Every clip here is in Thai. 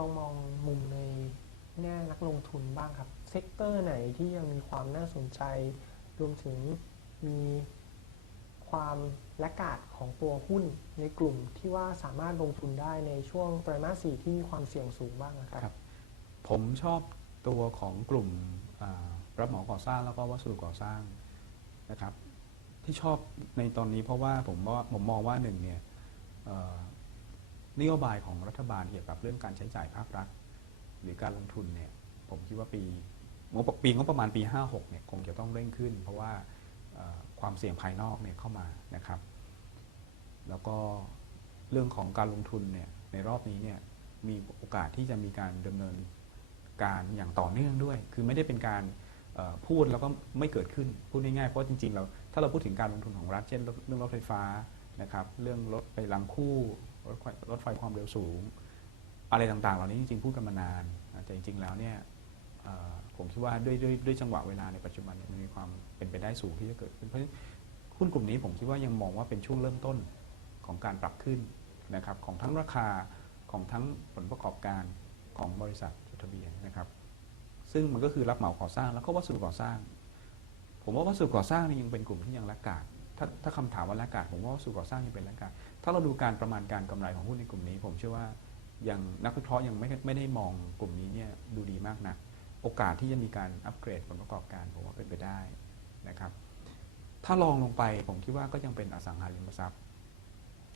ลองมองมุมในแง่นักลงทุนบ้างครับ เซกเตอร์ไหนที่ยังมีความน่าสนใจ รวมถึงมีความและกาดของตัวหุ้นในกลุ่มที่ว่าสามารถลงทุนได้ในช่วงไตรมาสสี่ที่มีความเสี่ยงสูงบ้างนะครับรบผมชอบตัวของกลุ่มรับเหมาก่อสร้างแล้วก็วัสดุก่อสร้างนะครับ ที่ชอบในตอนนี้เพราะว่าผมว่าผมมองว่าหนึ่งเนี่ย นโยบายของรัฐบาลเกี่ยวกับเรื่องการใช้จ่ายภาครัฐ หรือการลงทุนเนี่ยผมคิดว่าปีงบปีงบประมาณปี 56เนี่ยคงจะต้องเร่งขึ้น เพราะว่าความเสี่ยงภายนอกเนี่ยเข้ามานะครับ แล้วก็เรื่องของการลงทุนเนี่ยในรอบนี้เนี่ยมีโอกาสที่จะมีการดำเนินการอย่างต่อเนื่องด้วย คือไม่ได้เป็นการพูดแล้วก็ไม่เกิดขึ้นพูดง่ายๆเพราะจริงๆเราถ้าเราพูดถึงการลงทุนของรัฐเช่น เรื่องรถไฟฟ้านะครับ เรื่องรถไปรางคู่ รถไฟรถไฟความเร็วสูง อะไรต่างๆ เหล่านี้จริงๆพูดกันมานานแต่จริงๆแล้วเนี่ยผมคิดว่าด้วยด้วยด้วยจังหวะเวลาในปัจจุบันมันมีความเป็นไปได้สูงที่จะเกิดขึ้นเพราะหุ้นกลุ่มนี้ผมคิดว่ายังมองว่าเป็นช่วงเริ่มต้นของการปรับขึ้นนะครับของทั้งราคาของทั้งผลประกอบการของบริษัทจดทะเบียนนะครับ ซึ่งมันก็คือรับเหมาก่อสร้างแล้วก็วัสดุก่อสร้าง ผมว่าวัสดุก่อสร้างนี่ยังเป็นกลุ่มที่ยังละกาด ถ้าถ้าคำถามว่าละกาดผมว่าสดุก่อสร้างยังเป็นละกาดถ้าเราดูการประมาณการกำไรของหุ้นในกลุ่มนี้ ผมเชื่อว่ายังนักวิเคราะห์ยังไม่ไม่ได้มองกลุ่มนี้เนี่ยดูดีมากนะัก โอกาสที่จะมีการอัปเกรดผลประกอบการผมว่าเป็นไปได้นะครับ ถ้าลองลงไปผมคิดว่าก็ยังเป็นอสังหาริมทรัพย์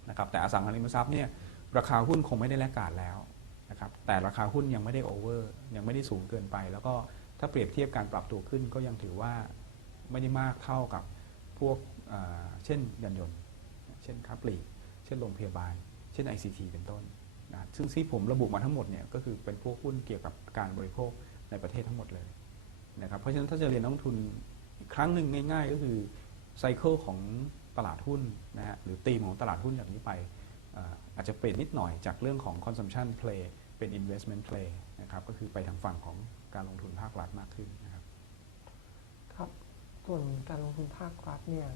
นะครับ แต่อสังหาริมทรัพย์เนี่ยราคาหุ้นคงไม่ได้แลกขาดแล้วนะครับ แต่ราคาหุ้นยังไม่ได้โอเวอร์ยังไม่ได้สูงเกินไป แล้วก็ถ้าเปรียบเทียบการปรับตัวขึ้นก็ยังถือว่าไม่ได้มากเท่ากับ พวกเช่นยานยนต์ เช่นค้าปลีก เช่นโรงพยาบาล เช่น ICT เป็นต้นนะซึ่งที่ผมระบุมาทั้งหมดเนี่ยก็คือเป็นพวกหุ้นเกี่ยวกับการบริโภคในประเทศทั้งหมดเลยนะครับเพราะฉะนั้นถ้าจะเรียนนักลงทุนครั้งหนึ่งง่าย ๆ ก็คือไซเคิลของตลาดหุ้นนะฮะหรือตีมของตลาดหุ้นจากนี้ไปอาจจะเปลี่ยนนิดหน่อยจากเรื่องของ consumption play เป็น investment play นะครับก็คือไปทางฝั่งของการลงทุนภาครัฐมากขึ้นนะครับ ส่วนการลงทุนภาครัฐเนี่ย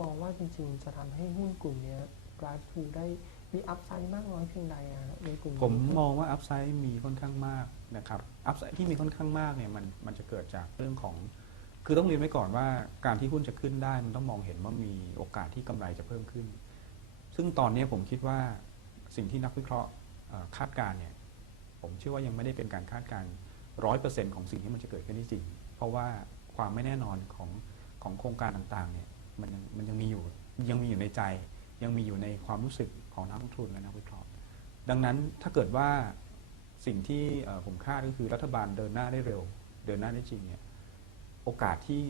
มองว่าจริงๆ จะทำให้หุ้นกลุ่มเนี้ย drive to ได้มีอัพไซด์มากน้อยเพียงใดอะฮะในกลุ่มผมมองว่าอัพไซด์มีค่อนข้างมากนะครับอัพไซด์ที่มีค่อนข้างมากเนี่ยมันมันจะเกิดจากเรื่องของ คือต้องเรียนไว้ก่อนว่าการที่หุ้นจะขึ้นได้มันต้องมองเห็นว่ามีโอกาสที่กำไรจะเพิ่มขึ้น ซึ่งตอนนี้ผมคิดว่าสิ่งที่นักวิเคราะห์คาดการเนี่ยผมเชื่อว่ายังไม่ได้เป็นการคาดการร้อยเปอร์เซ็นต์ของสิ่งที่มันจะเกิดขึ้นจริง เพราะว่า ความไม่แน่นอนของของโครงการต่างๆเนี่ยมันยังมันยังมีอยู่ยังมีอยู่ในใจ ยังมีอยู่ในความรู้สึกของนักลงทุนและนักวิเคราะห์ ดังนั้นถ้าเกิดว่าสิ่งที่ผมคาดก็คือรัฐบาลเดินหน้าได้เร็ว เดินหน้าได้จริงเนี่ยโอกาสที่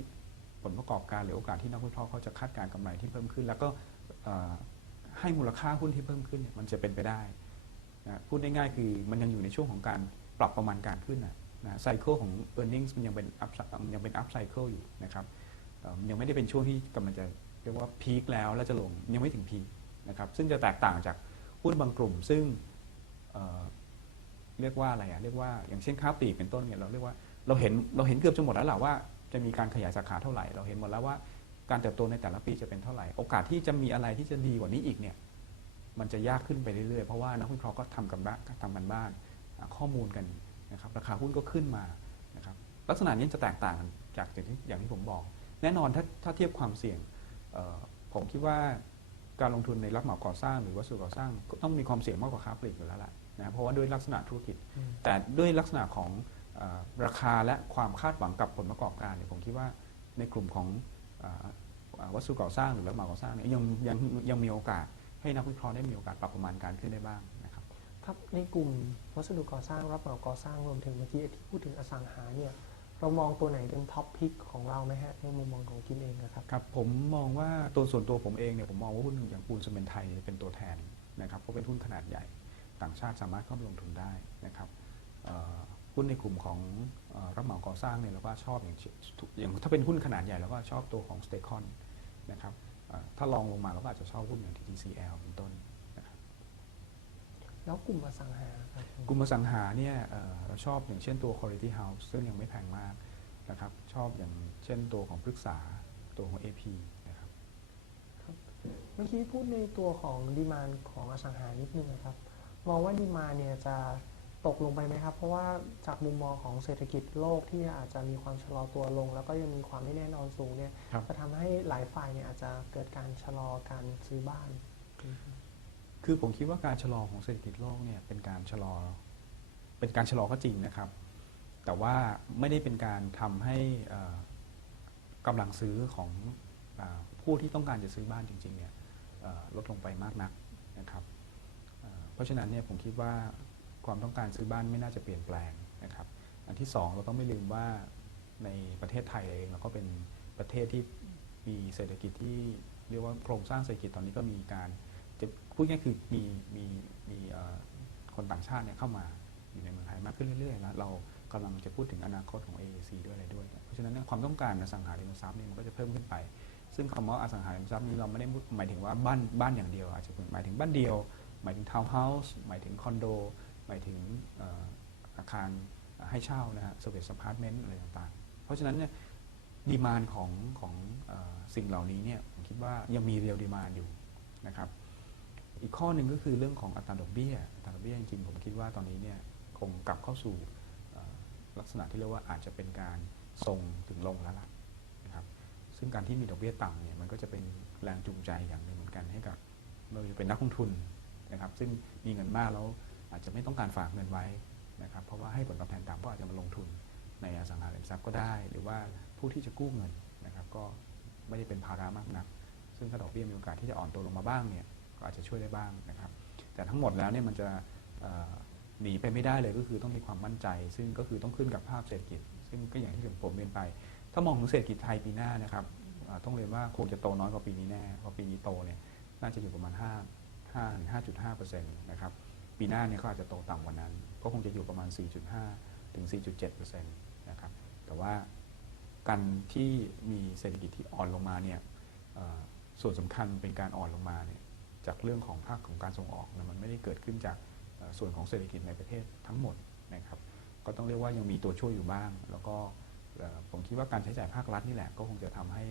ผลประกอบการหรือโอกาสที่นักวิเคราะห์เขาจะคาดการณ์กำไรที่เพิ่มขึ้น แล้วก็ให้มูลค่าหุ้นที่เพิ่มขึ้นเนี่ยมันจะเป็นไปได้นะพูดง่ายๆคือมันยังอยู่ในช่วงของการปรับประมาณการขึ้นนะ นะไซเคิลของ e a r n i n g มันยังเป็น up มันยังเป็น up cycle อยู่นะครับมันยังไม่ได้เป็นช่วงที่กำลังจะเรียกว่าพีคแล้วแล้วจะลงยังไม่ถึงพีคนะครับซึ่งจะแตกต่างจากหุ้นบางกลุ่ม ซึ่งเเรียกว่าอะไรอะเรียกว่าอย่างเช่นค้าปลีกเป็นต้นเนี่ยเราเรียกว่าเราเห็นเราเห็นเกือบจะหมดแล้วแหละว่าจะมีการขยายสาขาเท่าไหร่ เราเห็นหมดแล้วว่าการเติบโตในแต่ละปีจะเป็นเท่าไหร่ โอกาสที่จะมีอะไรที่จะดีกว่านี้อีกเนี่ยมันจะยากขึ้นไปเรื่อยๆ เพราะว่านักวิเคราะห์ก็ทำกันบ้านทำกันบ้านหาข้อมูลกัน นะครับราคาหุ้นก็ขึ้นมานะครับลักษณะนี้จะแตกต่างกันจากอย่างที่อย่างที่ผมบอก แน่นอนถ้าถ้าเทียบความเสี่ยงเอ่อผมคิดว่าการลงทุนในรับเหมาก่อสร้างหรือวัสดุก่อสร้างก็ต้องมีความเสี่ยงมากกว่าค้าปลีกอยู่แล้วล่ะนะเพราะว่าด้วยลักษณะธุรกิจอืมแต่ด้วยลักษณะของเออราคาและความคาดหวังกับผลประกอบการเนี่ยผมคิดว่าในกลุ่มของเอ่อเอ่อวัสดุก่อสร้างหรือรับเหมาก่อสร้างเนี่ยยังยังยังมีโอกาสให้นักวิเคราะห์ได้มีโอกาสปรับประมาณการขึ้นได้บ้างนะ ครับในกลุ่มวัสดุก่อสร้างรับเหมาก่อสร้างรวมถึงเมื่อกี้ที่พูดถึงอสังหาเนี่ยเรามองตัวไหนเป็นท็อปพิกของเราไหมฮะในมุมมองของกิมเองนะครับครับผมมองว่าตัวส่วนตัวผมเองเนี่ยผมมองว่าหุ้นอย่างปูนซีเมนต์ไทยเป็นตัวแทนนะครับเพราะเป็นหุ้นขนาดใหญ่ ต่างชาติสามารถเข้ามาลงทุนได้นะครับหุ้นในกลุ่มของอรับเหมาก่อสร้างเนี่ยเราก็ชอบอย่างอย่างถ้าเป็นหุ้นขนาดใหญ่เราก็ชอบตัวของสเตคอนนะครับถ้าลองลงมาเราก็อาจจะชอบหุ้นอย่าง TTCL เป็นต้น แล้วกลุ่มอสังหาครับกลุ่มอสังหาเนี่ยเอ่อเราชอบอย่างเช่นตัว Quality House ซึ่งยังไม่แพงมากนะครับชอบอย่างเช่นตัวของพฤกษาตัวของ AP นะครับเมื่อกี้พูดในตัวของดีมานของอสังหานิดนึงนะครับมองว่าดีมานเนี่ยจะตกลงไปไหมครับ เพราะว่าจากมุมมองของเศรษฐกิจโลกที่อาจจะมีความชะลอตัวลง แล้วก็ยังมีความไม่แน่นอนสูงเนี่ยครับจะทำให้หลายฝ่ายเนี่ยอาจจะเกิดการชะลอการซื้อบ้าน คือผมคิดว่าการชะลอของเศรษฐกิจโลกเนี่ยเป็นการชะลอ เป็นการชะลอก็จริงนะครับ แต่ว่าไม่ได้เป็นการทำให้เอ่อกำลังซื้อของอผู้ที่ต้องการจะซื้อบ้านจริงๆเนี่ยลดลงไปมากนักนะครับเอ่อเพราะฉะนั้นเนี่ยผมคิดว่าความต้องการซื้อบ้านไม่น่าจะเปลี่ยนแปลงนะครับ อันที่สองเราต้องไม่ลืมว่าในประเทศไทยเองเราก็เป็นประเทศที่มีเศรษฐกิจที่เรียกว่าโครงสร้างเศรษฐกิจตอนนี้ก็มีการ จะพูดง่ายคือมีมีมีคนต่างชาติเนี่ยเข้ามาอยู่ในเมืองไทยมากขึ้นเรื่อยๆแล้วเรากำลังจะพูดถึงอนาคตของ AAC ด้วยอะไรด้วย เพราะฉะนั้นความต้องการอสังหาริมทรัพย์เนี่ยมันก็จะเพิ่มขึ้นไป ซึ่งคำว่าอสังหาริมทรัพย์นี้เราไม่ได้หมายถึงว่าบ้านบ้านอย่างเดียว อาจจะหมายถึงบ้านเดียว หมายถึงทาวน์เฮาส์หมายถึงคอนโด หมายถึงอาคารให้เช่านะฮะสเวสพาร์ทเมนต์อะไรต่างๆ เพราะฉะนั้นเนี่ยดีมานของของสิ่งเหล่านี้เนี่ยผมคิดว่ายังมีเรียลดีมานอยู่นะครับ อีกข้อหนึ่งก็คือเรื่องของอัตราดอกเบี้ยอัตราดอกเบี้ยจริงๆผมคิดว่าตอนนี้เนี่ยคงกลับเข้าสู่ลักษณะที่เรียกว่าอาจจะเป็นการทรงถึงลงแล้วล่ะนะครับซึ่งการที่มีดอกเบี้ยต่ำเนี่ยมันก็จะเป็นแรงจูงใจอย่างหนึ่งเหมือนกันให้กับเราจะเป็นนักลงทุนนะครับ ซึ่งมีเงินมากแล้วอาจจะไม่ต้องการฝากเงินไว้นะครับ เพราะว่าให้ผลตอบแทนต่ำก็อาจจะมาลงทุนในอสังหาริมทรัพย์ก็ได้ หรือว่าผู้ที่จะกู้เงินนะครับ ก็ไม่ได้เป็นภาระมากนัก ซึ่งถ้าดอกเบี้ยมีโอกาสที่จะอ่อนตัวลงมาบ้างเนี่ย ก็อาจจะช่วยได้บ้างนะครับ แต่ทั้งหมดแล้วเนี่ยมันจะหนีไปไม่ได้เลยก็คือต้องมีความมั่นใจ ซึ่งก็คือต้องขึ้นกับภาพเศรษฐกิจ ซึ่งก็อย่างที่ผมเรียนไป ถ้ามองถึงเศรษฐกิจไทยปีหน้านะครับต้องเรียนว่าคงจะโตน้อยกว่าปีนี้แน่เพราะปีนี้โตเนี่ยน่าจะอยู่ประมาณ 5 5ถึง5.5เปอร์เซ็นต์นะครับปีหน้าเนี่ยเขาอาจจะโตต่ำกว่านั้น ก็คงจะอยู่ประมาณ 4.5 ถึง 4.7เปอร์เซ็นต์นะครับแต่ว่าการที่มีเศรษฐกิจที่อ่อนลงมาเนี่ยส่วนสำคัญเป็นการอ่อนลงมาเนี่ย จากเรื่องของภาคของการส่งออกนะมันไม่ได้เกิดขึ้นจากเอ่อส่วนของเศรษฐกิจในประเทศทั้งหมดนะครับก็ต้องเรียกว่ายังมีตัวช่วยอยู่บ้าง แล้วก็เอ่อผมคิดว่าการใช้จ่ายภาครัฐนี่แหละก็คงจะทำให้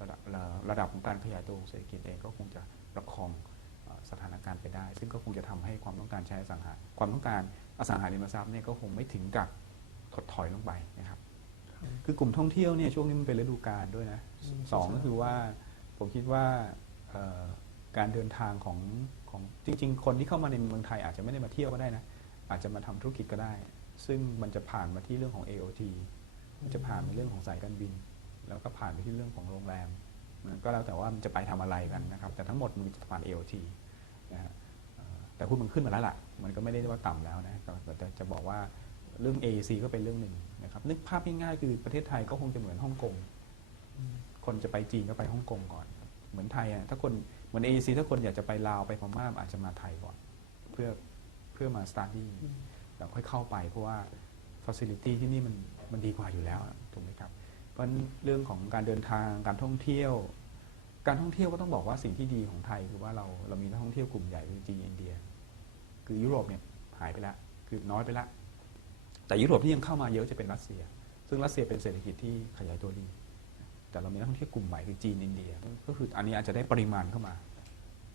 ระดับระระดับของการขยายตัวของเศรษฐกิจเองก็คงจะประคองเอ่อสถานการณ์ไปได้ ซึ่งก็คงจะทำให้ความต้องการใช้อสังหาความต้องการอสังหาริมทรัพย์เนี่ยก็คงไม่ถึงกับถดถอยลงไปนะครับคือกลุ่มท่องเที่ยวเนี่ยช่วงนี้มันเป็นฤดูกาลด้วยนะอืมสองก็คือว่าผมคิดว่าเอ่อ การเดินทางของของจริง ๆ คนที่เข้ามาในเมืองไทยอาจจะไม่ได้มาเที่ยวก็ได้นะ อาจจะมาทำธุรกิจก็ได้ ซึ่งมันจะผ่านมาที่เรื่องของ AOT มันจะผ่านไปเรื่องของสายการบิน แล้วก็ผ่านไปที่เรื่องของโรงแรมก็แล้วแต่ว่ามันจะไปทำอะไรกันนะครับ แต่ทั้งหมดมันจะผ่าน AOT นะฮะแต่หุ้นมันขึ้นมาแล้วล่ะ มันก็ไม่ได้ว่าต่ำแล้วนะแต่จะบอกว่าเรื่อง AEC ก็เป็นเรื่องหนึ่งนะครับนึกภาพง่ายๆคือประเทศไทยก็คงจะเหมือนฮ่องกงคนจะไปจีนก็ไปฮ่องกงก่อน เหมือนไทยอะถ้าคน เหมือน AEC ถ้าคนอยากจะไปลาวไปพม่าอาจจะมาไทยก่อน เพื่อเพื่อมาสตาร์ดี้แล้วค่อยเข้าไปเพราะว่าฟ a ซิลิตี้ที่นี่มันมันดีกว่าอยู่แล้วถูกไหมครับ เพราะเรื่องของการเดินทางการท่องเที่ยว การท่องเที่ยวก็ต้องบอกว่าสิ่งที่ดีของไทยคือว่าเราเรามีนักท่องเที่ยวกลุ่มใหญ่คือจีนอินเดีย คือยุโรปเนี่ยหายไปแล้วคือน้อยไปแล้วแต่ยุโรปที่ยังเข้ามาเยอะจะเป็นรัสเซีย ซึ่งรัสเซียเป็นเศรษฐกิจที่ขยายตัวดี แต่เรามีนักท่องเที่ยวกลุ่มใหม่คือจีนอินเดีย ก็คืออันนี้อาจจะได้ปริมาณเข้ามา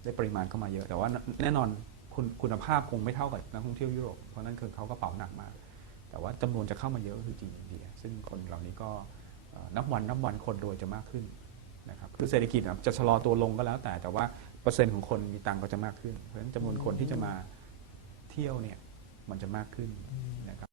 ได้ปริมาณเข้ามาเยอะ แต่ว่าแน่นอนคุณคุณภาพคงไม่เท่ากับนักท่องเที่ยวยุโรปเพราะนั่นคือเขากระเป๋าหนักมากแต่ว่าจำนวนจะเข้ามาเยอะคือจีนอินเดีย ซึ่งคนเหล่านี้ก็นับวันนับวันคนรวยจะมากขึ้นนะครับคือเศรษฐกิจจะชะลอตัวลงก็แล้วแต่แต่ว่าเปอร์เซ็นต์ของคนมีตังค์ก็จะมากขึ้น เพราะฉะนั้นจำนวนคนที่จะมาเที่ยวเนี่ยมันจะมากขึ้นอืม